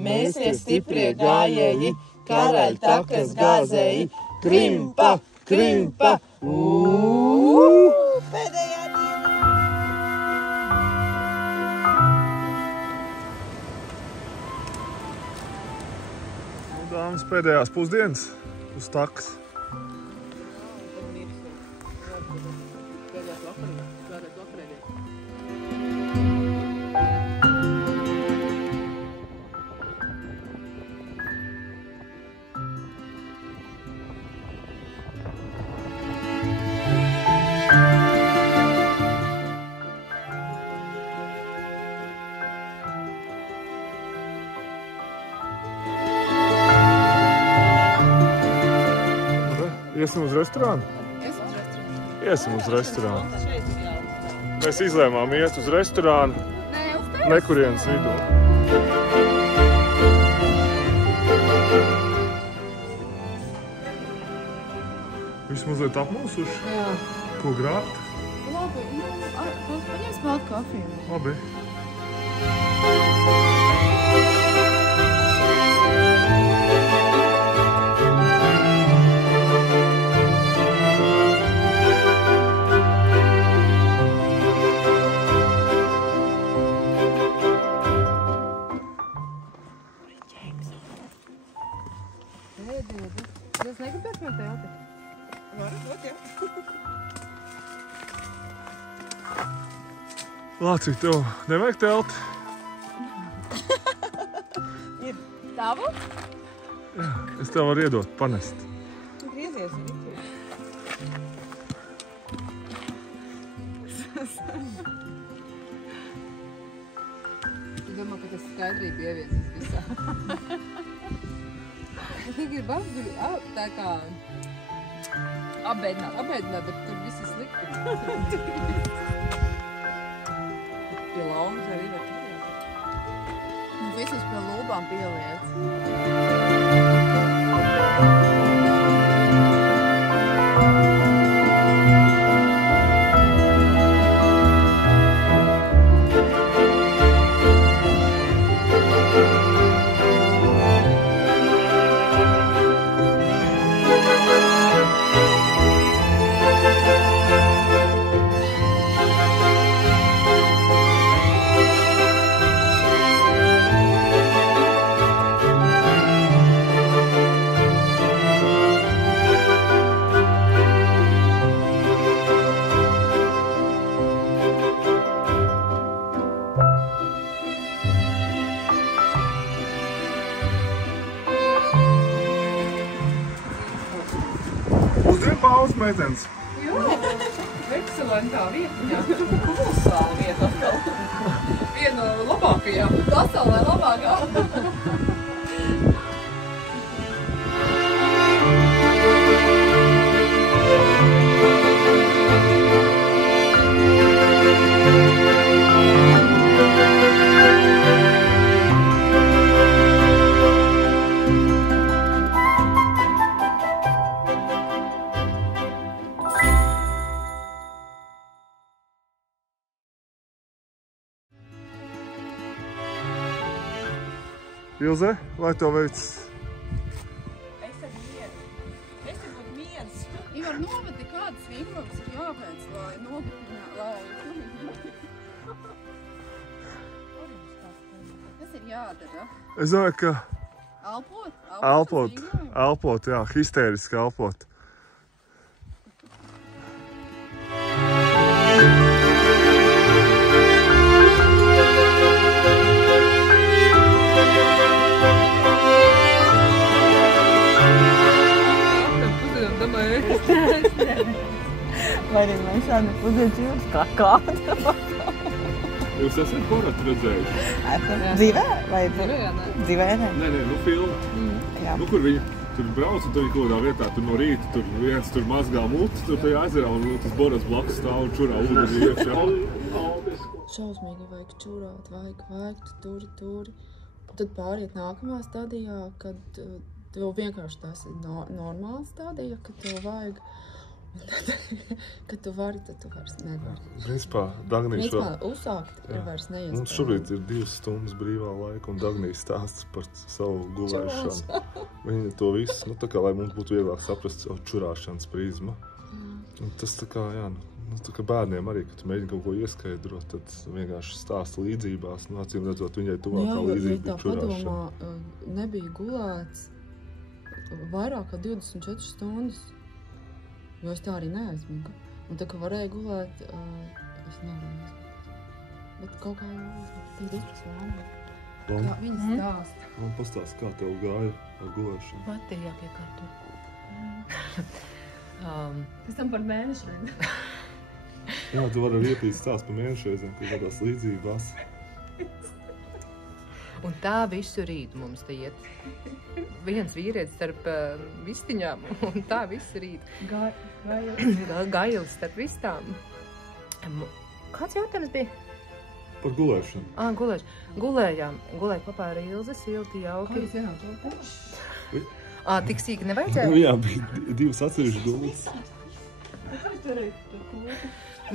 Mēs tie stiprie gājēji, karaļ takas gāzēji, krimpa, krimpa, Pēdējā diena! Dāmas, pēdējās pusdienas uz takas. Iesim uz restorānu? Iesim uz restorānu. Mēs izlēmām iet uz restorānu, nekurienes vidū. Visi mazliet apmūsuši? Jā. Ko grābt? Labi, paņem smaltu kafiju. Labi. Es negribētu man telti. Varu dot, jā. Lācī, tev nevajag telti? Ir tavu? Jā, es tev varu iedot, panest. Griezies, Viki. Es domāju, ka tas skaidrība ieviesis visā. Es negribu tā kā apbēdināt, bet tur viss ir slikti. Pie laumas arī var turēt. Visus pie lūbām pieliec. Pauz, meitenes. Jā, ekscelentā vieta, jā. Kolosāla vieta atkal. Viena no labākajām. Pasaulē labākā. Ilze, lai tev veicas? Es ar mieru. Es ar būt miers. Ivar, novadi kādas vingrums ir jāveic, lai nogutinā, Kas ir jādara? Es domāju, ka elpot, jā, histēriski elpot. Vai arī mēs šādi pusdienas jūtas kā kāda. Jūs esat poratu redzējuši? Dzīvē? Vai Dzīvē, nē. Dzīvē, nē? Nē, nu filmu. Jā. Nu, kur viņi tur brauc un tur ir kaut kādā vietā, tur no rīta, tur viens tur mazgā muti, tur tajā ezerā un tas borats blakus stāv un čurā ūdeni iekšā. Šausmīgi vajag čurāt, vajag turi. Tad pāriet nākamā stadijā, kad tev vienkārši tas ir normāla stadija, kad tev vajag. Kad tu vari, tad tu vairs nevari. Principā, Dagnīša vēl... Uzsākt ir vairs neiespējami. Mums šobrīd ir 2 stundas brīvā laika, un Dagnija stāsts par savu gulēšanu. Viņa to visu, nu tā kā, lai mums būtu vieglāk saprast savu čurāšanas prizmu. Un tas tā kā, jā, nu tā kā bērniem arī, kad tu mēģini kaut ko ieskaidrot, tad vienkārši stāsta līdzībās, nu acīm redzot, viņai tuvākā līdzība bija čurāšana. Jā, padomā, nebija gulēts vairāk kā 24 stundas. Jo es tā arī neaizmigu. Un tā, ka varēja gulēt, es nevaru aizmigt. Bet kaut kā jau aizmigt. Tīs diskusija. Kā viņa stāsta. Man pastāst, kā tev gāja ar gulēšanu? Matija jāpiekārto. Pēc tam par mēnešiem. Jā, tu vari arī iepīt stāst par mēnešreizēm, kaut kādās līdzībās. Un tā visu rītu mums te iet. Viens vīrietis starp vistiņām, un tā visu rītu. Gailis starp vistām. Kāds jautājums bija? Par gulēšanu. Gulējām. Gulēja kopā ar Ilzi, silti, jauki. Tik sīki nevajadzēja? Nu jā, bija 2 atsevišķi gultas.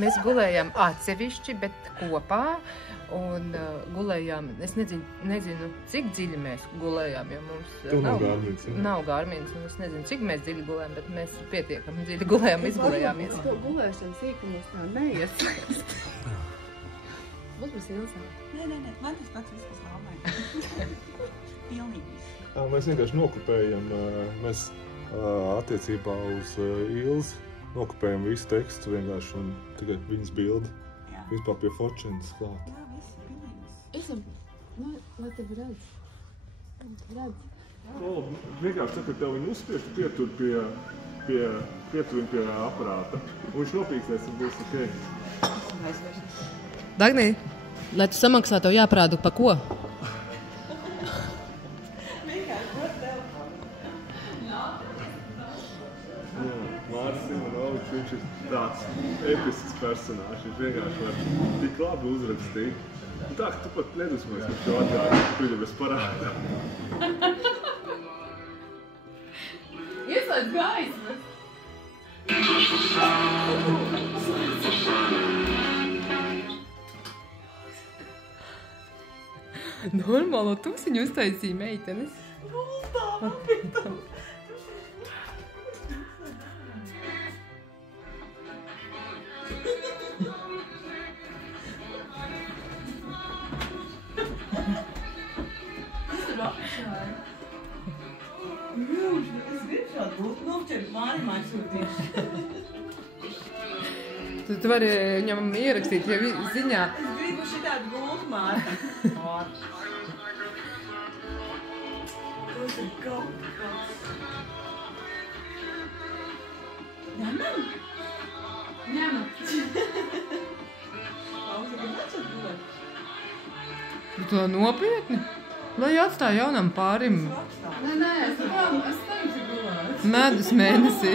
Mēs gulējām atsevišķi, bet kopā. Un gulējām, es nezinu, cik dziļi mēs gulējām, jo mums nav Garmins, ja? Nav Garmins, un es nezinu, cik mēs dziļi gulējām, bet mēs pietiekami dziļi gulējām, izgulējāmies. To gulēšanu sīkumus tā neiesaist. Būs bez Ilzā. Nē, man tas pats viss, kas laumē. Pilnīgi. Mēs vienkārši nokopējam, mēs attiecībā uz Ilzi nokopējam visu tekstu vienkārši un tikai viņas bildi. Vispār pie fočenes klāt. Jā, viss ir pilnīgs. Esam, lai tevi redz. Vienkārši tā, ka tev viņu uzspiež, tu pietur viņu pie aparāta. Un viņš nopīkstēs un būs ok. Dagnī, lai tu samaksā, tev jāprādu pa ko? Māris Simonovičs, viņš ir tāds episks personāžs, viņš vienkārši var tik labi uzrakstīt. Un tā, ka tu pat nedusmojies par šo atgādu, tu viņam es parādu. Ieslēdz gaismas! Normālo tusiņu uztaisīja meitenes. Tu vari viņam ierakstīt, ja ziņā. Es gribu šitādu gultu, Mārta. Tas ir kaut kas. Ņemam? Ņemam. Pauzi, ka nācat gulēt? Tu nopietni? Lai atstāja jaunam pārim Nē, es teikšu gulēt. medus mēnesī.